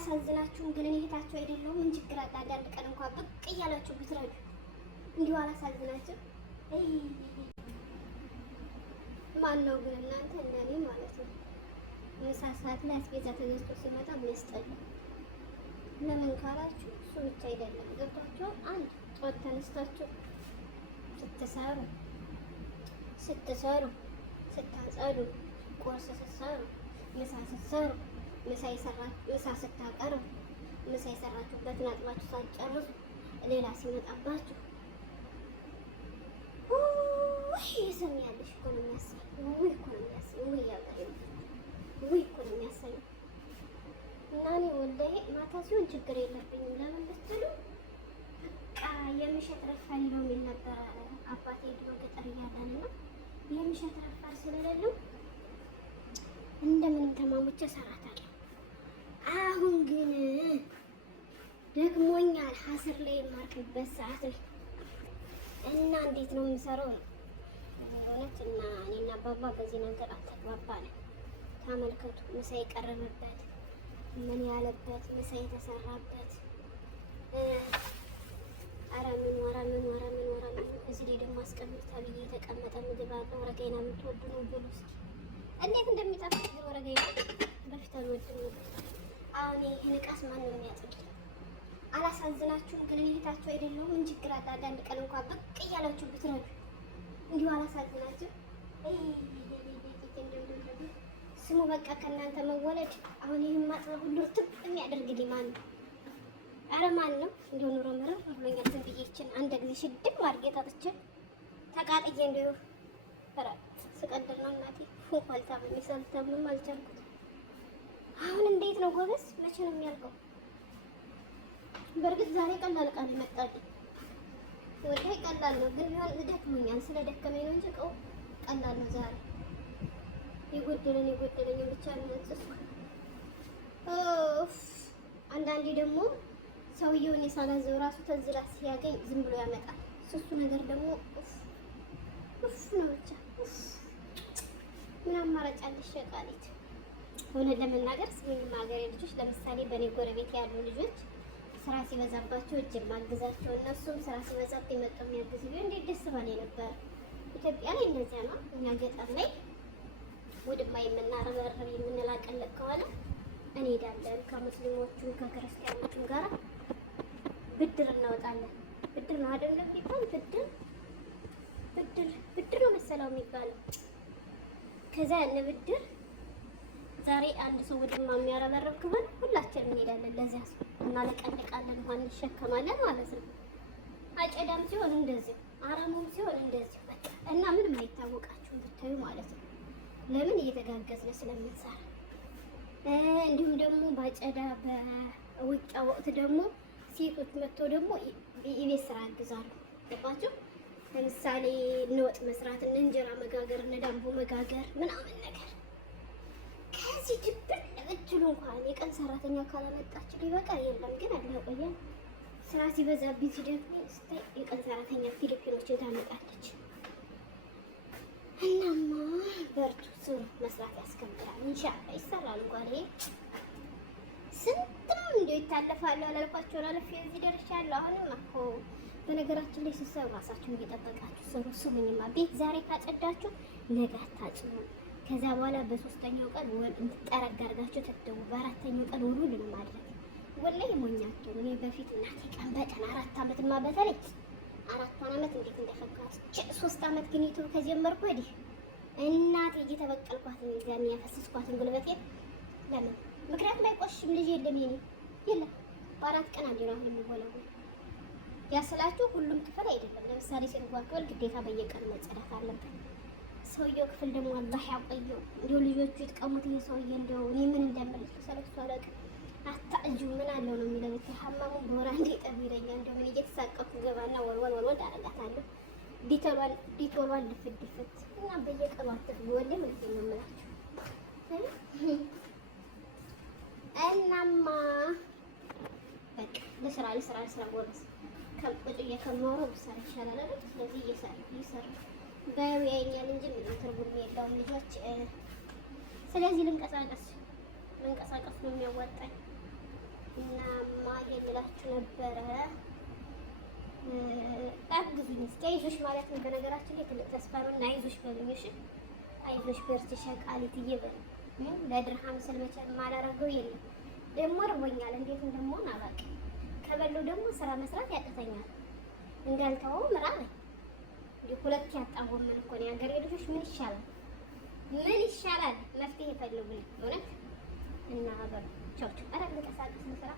አላሳዝናችሁም? ግን እኔ እህታችሁ አይደለሁም? ምን ችግር አለ? አንዳንድ ቀን እንኳን ብቅ እያላችሁ ብትረዱ እንዲሁ አላሳዝናችሁ? ማን ነው ግን እናንተ እንደኔ ማለት ነው ምሳ ሰዓት ላይ አስቤዛ ተገዝቶ ሲመጣ የሚያስጠላ ለምን ካላችሁ እሱ ብቻ አይደለም። ገብቷችሁ አንድ ጠዋት ተነስታችሁ ስትሰሩ ስታጸዱ፣ ቁርስ ስትሰሩ፣ ምሳ ስትሰሩ፣ ምሳ ስታቀርቡ፣ ምሳ የሰራችሁበትን አጥባችሁ ሳትጨርሱ ሌላ ሲመጣባችሁ ያለሽ እኮ ነው የሚያሰኘው። ውይ እኮ ነው የሚያሰኘው። ውይ ያገሬ ውይ እኮ ነው የሚያሰኘው። እና እኔ ወላሂ ማታ ሲሆን ችግር የለብኝም። ለምን ብትሉ በቃ የምሸት ረፋድ ነው የሚል ነበረ አባቴ ድሮ ገጠር እያለን እና የምሸት ረፋድ ስለሌለው እንደምንም ተማሙቼ እሰራታለሁ። አሁን ግን ደግሞኛል። ሀስር ላይ የማርክበት ሰዓት ነው እና እንዴት ነው የምሰራው እውነት። እና እኔና አባባ በዚህ ነገር አልተግባባንም። ተመልከቱ፣ ምሳ የቀረበበት ምን ያለበት ምሳ የተሰራበት ምን እዚህ ላይ ደግሞ አስቀምጥ ተብዬ የተቀመጠ ምግብ አለ። ወረጋይና የምትወዱ ነው ብሉ እስኪ። እንዴት እንደሚጣፍጥ ወረጋይና በፊት አልወድም ነበር። አሁን ይሄን ዕቃስ ማን ነው የሚያጥብልኝ? አላሳዝናችሁም? ግን እኔ እህታችሁ አይደለሁም? ምን ችግር አለ? አንዳንድ ቀን እንኳን ብቅ እያላችሁ ብትረዱ እንዲሁ አላሳዝናችሁ? ስሙ በቃ ከእናንተ መወለድ አሁን ይህን ማጥበብ ሁሉ እርጥብ የሚያደርግልኝ ማን ነው? አረ ማን ነው? እንዲሁ ኑሮ ምረር ብሎኛል። ዝም ብዬ ይችን አንድ ጊዜ ሽድም አድርጌ ጠጥቼ ተቃጥዬ እንዲሁ ስቀድር ነው እናቴ ፎልታ በሚሰልተምም አልቻልኩት። አሁን እንዴት ነው ጎበዝ? መቼ ነው የሚያልቀው? በእርግጥ ዛሬ ቀላል ቃል ይመጣልኝ ወላሂ ቀላል ነው፣ ግን ቢሆን ደክሞኛል። ስለ ደከመኝ ነው እንጂ እቃው ቀላል ነው። ዛሬ የጎደለኝ ብቻ ነው እንጽፍ። አንዳንዴ ደግሞ ሰውየውን የሳላዘው ራሱ ተዝላ ሲያገኝ ዝም ብሎ ያመጣል። እሱ ነገር ደግሞ ነው ብቻ ምን አማራጭ አለሽ? ሸቃሊት እውነት ለመናገር ስሜን ሀገሬ ልጆች ለምሳሌ በእኔ ጎረቤት ያሉ ልጆች ስራ ሲበዛባቸው እጅ ማግዛቸው እነሱም ስራ ሲበዛብኝ መጥተው የሚያግዙ ቢሆን እንዴት ደስ ባለኝ ነበር። ኢትዮጵያ ላይ እንደዚያ ነው። እኛ ገጠር ላይ ውድማ የምናረበረብ የምንላቀለቅ ከሆነ እንሄዳለን ከሙስሊሞቹም ከክርስቲያኖቹም ጋር ብድር እናወጣለን። ብድር ነው አይደለም የሚባል ብድር ነው መሰለው የሚባለው። ከዛ ያን ብድር ዛሬ አንድ ሰው ውድማ የሚያረበረብ ከሆነ ሁላችንም እንሄዳለን። ለዚያ ሰው እናለቀልቃለን፣ ውሃ እንሸከማለን ማለት ነው። አጨዳም ሲሆን እንደዚህ፣ አረሙም ሲሆን እንደዚህ በቃ እና ምንም አይታወቃችሁም ብታዩ ማለት ነው። ለምን እየተጋገዝን ስለምንሰራ። እንዲሁም ደግሞ ባጨዳ በውቂያ ወቅት ደግሞ ሴቶች መጥተው ደግሞ የቤት ስራ ያግዛሉ። ገባችሁ? ለምሳሌ ወጥ መስራት፣ እንጀራ መጋገር፣ ዳቦ መጋገር ምናምን ነገር። ከዚህ ድብን ብትሉ እንኳን የቀን ሰራተኛ ካላመጣችሁ ሊበቃ የለም። ግን አላቆየም ስራ ሲበዛብኝ ሲደክመኝ ስታይ የቀን ሰራተኛ ፊሊፒኖችን ታመጣለች። እናማ በርቱ፣ ስሩ፣ መስራት ያስከብራል። ኢንሻአላህ ይሰራል። እንኳን ይሄ ስንትም እንዲሁ ይታለፋሉ አላልኳቸው አላለፍ እዚህ ደርሻለሁ። አሁንም እኮ በነገራችን ላይ ስትሰሩ ራሳችሁን እየጠበቃችሁ ስሩ። ስሙኝማ ቤት ዛሬ ካጸዳችሁ ነገ አታጭኑ። ከዛ በኋላ በሶስተኛው ቀን እንድትጠረግ አድርጋችሁ ትተው በአራተኛው ቀን ውሉ ማድረግ ወላሂ ሞኛቱ። እኔ በፊት እናቴ ቀን በቀን 4 ዓመትማ በተለይ 4 ዓመት እንዴት እንደፈካት 3 ዓመት ግን ዩቲዩብ ከጀመርኩ ወዲህ እናቴ እየተበቀልኳት ነው እዚያ የሚያፈስስኳትን ጉልበቴን። ለምን ምክንያቱም አይቆሽም ልጅ የለም የኔ የለም። በ4 ቀን አንዴ ነው የሚወለው። ያስላችሁ ሁሉም ክፍል አይደለም። ለምሳሌ ሲልጓል ግዴታ በየቀኑ መጸዳት አለበት። ሰውየው ክፍል ደግሞ አላህ ያቆየው። እንዲሁ ልጆቹ ይጥቀሙት። ይሄ ሰውዬ እንደው እኔ ምን እንደምልሽ ሰለስቱ አለቅ አታጁ ምን አለው ነው የሚለው። ተሐማሙ በወራ እንደ ጠብ ይለኛል። እንደው ምን እየተሳቀኩ ገባና ወልወል አደርጋታለሁ። ዲቶሏን ልፍድፍት እና በየቀኑ አትፍ ወልደ ምን ነው የምላችሁ። እናማ በቃ ለስራ ወረስ ከቁጭ እየከመረው ብሰራ ይሻላል አይደል? ስለዚህ እየሰራ ባዩ ያኛል እንጂ ምንም ትርጉም የለውም ልጆች። ስለዚህ ልንቀሳቀስ ነው የሚያዋጣኝ። እናማ ይሄን እላችሁ ነበረ። አግዙኝ እስኪ አይዞሽ ማለት ነው። በነገራችን ላይ ትልቅ ተስፋ ነው እና አይዞሽ በሉኝ እሺ። አይዞሽ በርቺ ሸቃሊት እየበል ለድርሃም ስል መቼም የማላደርገው የለም። ደግሞ እርቦኛል፣ እንዴት እንደምሆን አላውቅም። ከበለው ደግሞ ስራ መስራት ያቅተኛል። እንዳልተወው ምራበኝ እንደ ሁለት ያጣ ጎመን እኮ ነው። የሀገሬ ልጆች ምን ይሻላል? ምን ይሻላል? መፍትሄ ፈልጉልኝ እውነት እና በሉ ቻው ቻው። ኧረ እንቀሳቀስ ስራ